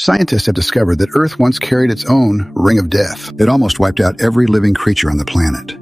Scientists have discovered that Earth once carried its own ring of death. It almost wiped out every living creature on the planet.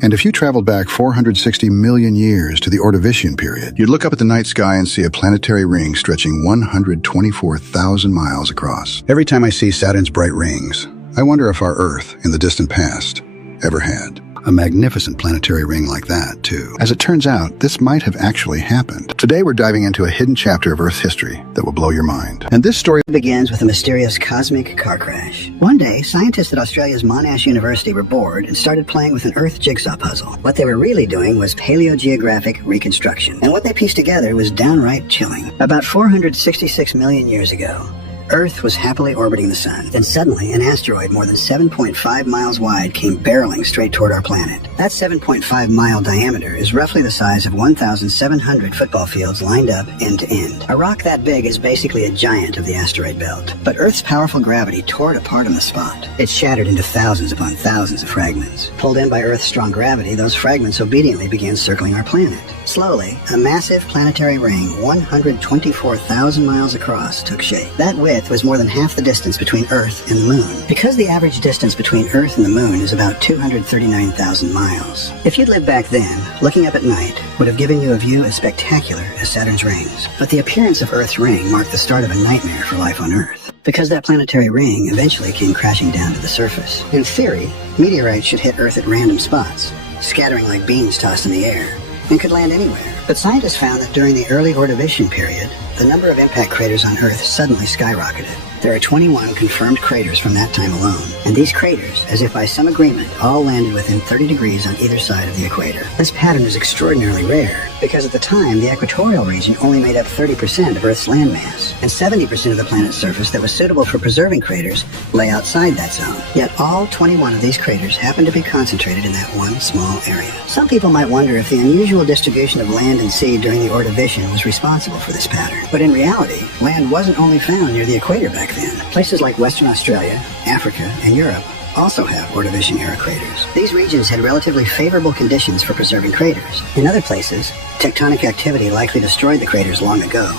And if you traveled back 460 million years to the Ordovician period, you'd look up at the night sky and see a planetary ring stretching 124,000 miles across. Every time I see Saturn's bright rings, I wonder if our Earth, in the distant past, ever had a magnificent planetary ring like that, too. As it turns out, this might have actually happened. Today, we're diving into a hidden chapter of Earth's history that will blow your mind. And this story begins with a mysterious cosmic car crash. One day, scientists at Australia's Monash University were bored and started playing with an Earth jigsaw puzzle. What they were really doing was paleogeographic reconstruction, and what they pieced together was downright chilling. About 466 million years ago, Earth was happily orbiting the sun. Then suddenly, an asteroid more than 7.5 miles wide came barreling straight toward our planet. That 7.5-mile diameter is roughly the size of 1,700 football fields lined up end to end. A rock that big is basically a giant of the asteroid belt. But Earth's powerful gravity tore it apart on the spot. It shattered into thousands upon thousands of fragments. Pulled in by Earth's strong gravity, those fragments obediently began circling our planet. Slowly, a massive planetary ring 124,000 miles across took shape. That width was more than half the distance between Earth and the Moon. Because the average distance between Earth and the Moon is about 239,000 miles. If you'd lived back then, looking up at night would have given you a view as spectacular as Saturn's rings. But the appearance of Earth's ring marked the start of a nightmare for life on Earth, because that planetary ring eventually came crashing down to the surface. In theory, meteorites should hit Earth at random spots, scattering like beans tossed in the air, and could land anywhere. But scientists found that during the early Ordovician period, the number of impact craters on Earth suddenly skyrocketed. There are 21 confirmed craters from that time alone, and these craters, as if by some agreement, all landed within 30 degrees on either side of the equator. This pattern is extraordinarily rare, because at the time, the equatorial region only made up 30% of Earth's landmass, and 70% of the planet's surface that was suitable for preserving craters lay outside that zone. Yet all 21 of these craters happen to be concentrated in that one small area. Some people might wonder if the unusual distribution of land and sea during the Ordovician was responsible for this pattern. But in reality, land wasn't only found near the equator back then. Places like Western Australia, Africa, and Europe also have Ordovician-era craters. These regions had relatively favorable conditions for preserving craters. In other places, tectonic activity likely destroyed the craters long ago,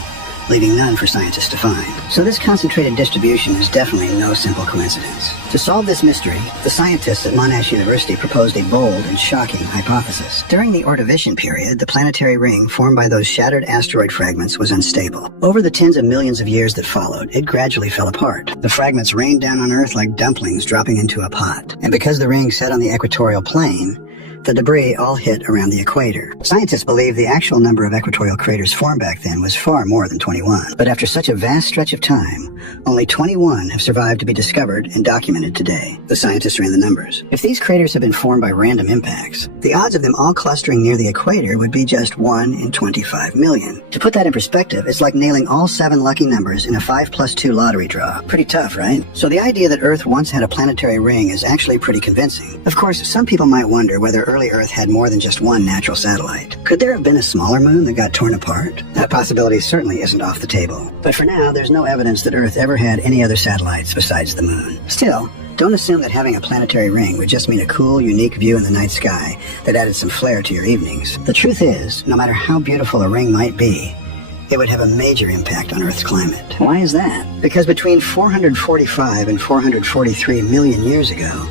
leaving none for scientists to find. So this concentrated distribution is definitely no simple coincidence. To solve this mystery, the scientists at Monash University proposed a bold and shocking hypothesis. During the Ordovician period, the planetary ring formed by those shattered asteroid fragments was unstable. Over the tens of millions of years that followed, it gradually fell apart. The fragments rained down on Earth like dumplings dropping into a pot. And because the ring sat on the equatorial plane, the debris all hit around the equator. Scientists believe the actual number of equatorial craters formed back then was far more than 21. But after such a vast stretch of time, only 21 have survived to be discovered and documented today. The scientists ran the numbers. If these craters have been formed by random impacts, the odds of them all clustering near the equator would be just 1 in 25 million. To put that in perspective, it's like nailing all 7 lucky numbers in a 5+2 lottery draw. Pretty tough, right? So the idea that Earth once had a planetary ring is actually pretty convincing. Of course, some people might wonder whether early Earth had more than just one natural satellite. Could there have been a smaller moon that got torn apart? That possibility certainly isn't off the table. But for now, there's no evidence that Earth ever had any other satellites besides the moon. Still, don't assume that having a planetary ring would just mean a cool, unique view in the night sky that added some flair to your evenings. The truth is, no matter how beautiful a ring might be, it would have a major impact on Earth's climate. Why is that? Because between 445 and 443 million years ago,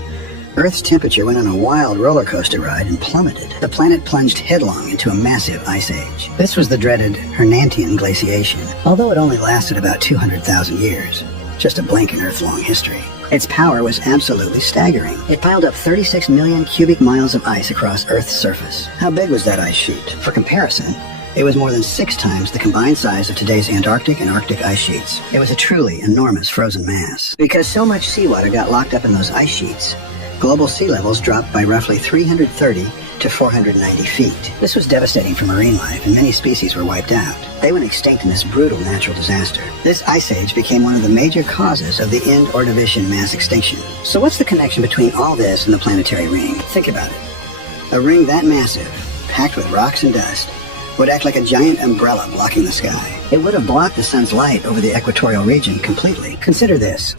Earth's temperature went on a wild roller coaster ride and plummeted. The planet plunged headlong into a massive ice age. This was the dreaded Hernantian glaciation, although it only lasted about 200,000 years, just a blink in Earth-long history. Its power was absolutely staggering. It piled up 36 million cubic miles of ice across Earth's surface. How big was that ice sheet? For comparison, it was more than 6 times the combined size of today's Antarctic and Arctic ice sheets. It was a truly enormous frozen mass. Because so much seawater got locked up in those ice sheets, global sea levels dropped by roughly 330 to 490 feet. This was devastating for marine life, and many species were wiped out. They went extinct in this brutal natural disaster. This ice age became one of the major causes of the end Ordovician mass extinction. So what's the connection between all this and the planetary ring? Think about it. A ring that massive, packed with rocks and dust, would act like a giant umbrella blocking the sky. It would have blocked the sun's light over the equatorial region completely. Consider this.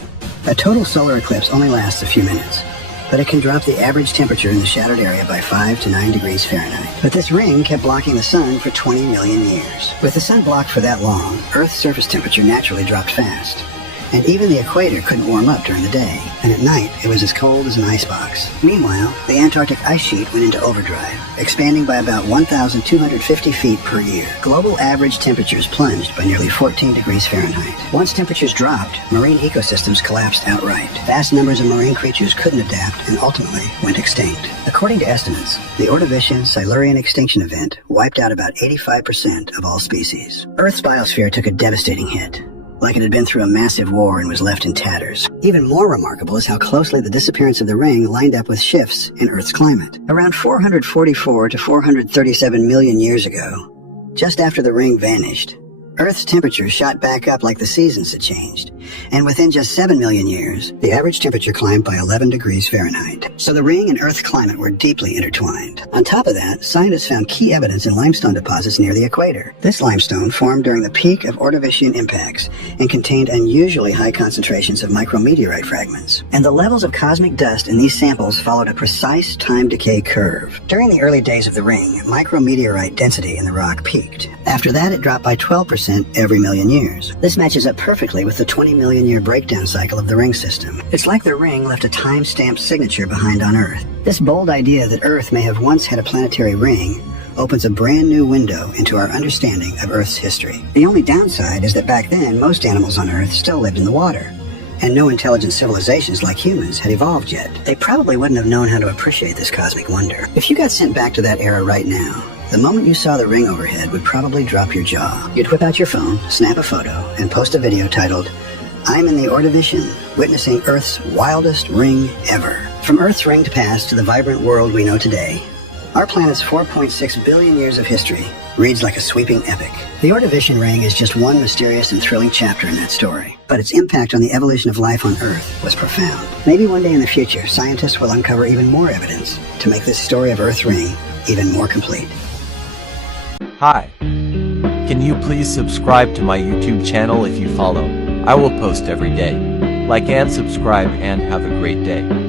A total solar eclipse only lasts a few minutes, but it can drop the average temperature in the shattered area by 5 to 9 degrees Fahrenheit. But this ring kept blocking the sun for 20 million years. With the sun blocked for that long, Earth's surface temperature naturally dropped fast. And even the equator couldn't warm up during the day, and at night it was as cold as an icebox. Meanwhile, the Antarctic ice sheet went into overdrive, expanding by about 1,250 feet per year. Global average temperatures plunged by nearly 14 degrees Fahrenheit. Once temperatures dropped, marine ecosystems collapsed outright. Vast numbers of marine creatures couldn't adapt and ultimately went extinct. According to estimates, the Ordovician-Silurian extinction event wiped out about 85% of all species. Earth's biosphere took a devastating hit, like it had been through a massive war and was left in tatters. Even more remarkable is how closely the disappearance of the ring lined up with shifts in Earth's climate. Around 444 to 437 million years ago, just after the ring vanished, Earth's temperature shot back up like the seasons had changed, and within just 7 million years, the average temperature climbed by 11 degrees Fahrenheit. So the ring and Earth's climate were deeply intertwined. On top of that, scientists found key evidence in limestone deposits near the equator. This limestone formed during the peak of Ordovician impacts and contained unusually high concentrations of micrometeorite fragments. And the levels of cosmic dust in these samples followed a precise time decay curve. During the early days of the ring, micrometeorite density in the rock peaked. After that, it dropped by 12% every million years. This matches up perfectly with the 20 million year breakdown cycle of the ring system. It's like the ring left a time-stamped signature behind on Earth. This bold idea that Earth may have once had a planetary ring opens a brand new window into our understanding of Earth's history. The only downside is that back then, most animals on Earth still lived in the water, and no intelligent civilizations like humans had evolved yet. They probably wouldn't have known how to appreciate this cosmic wonder. If you got sent back to that era right now, the moment you saw the ring overhead would probably drop your jaw. You'd whip out your phone, snap a photo, and post a video titled, "I'm in the Ordovician, witnessing Earth's wildest ring ever." From Earth's ringed past to the vibrant world we know today, our planet's 4.6 billion years of history reads like a sweeping epic. The Ordovician ring is just one mysterious and thrilling chapter in that story, but its impact on the evolution of life on Earth was profound. Maybe one day in the future, scientists will uncover even more evidence to make this story of Earth's ring even more complete. Hi. Can you please subscribe to my YouTube channel if you follow? I will post every day. Like and subscribe and have a great day.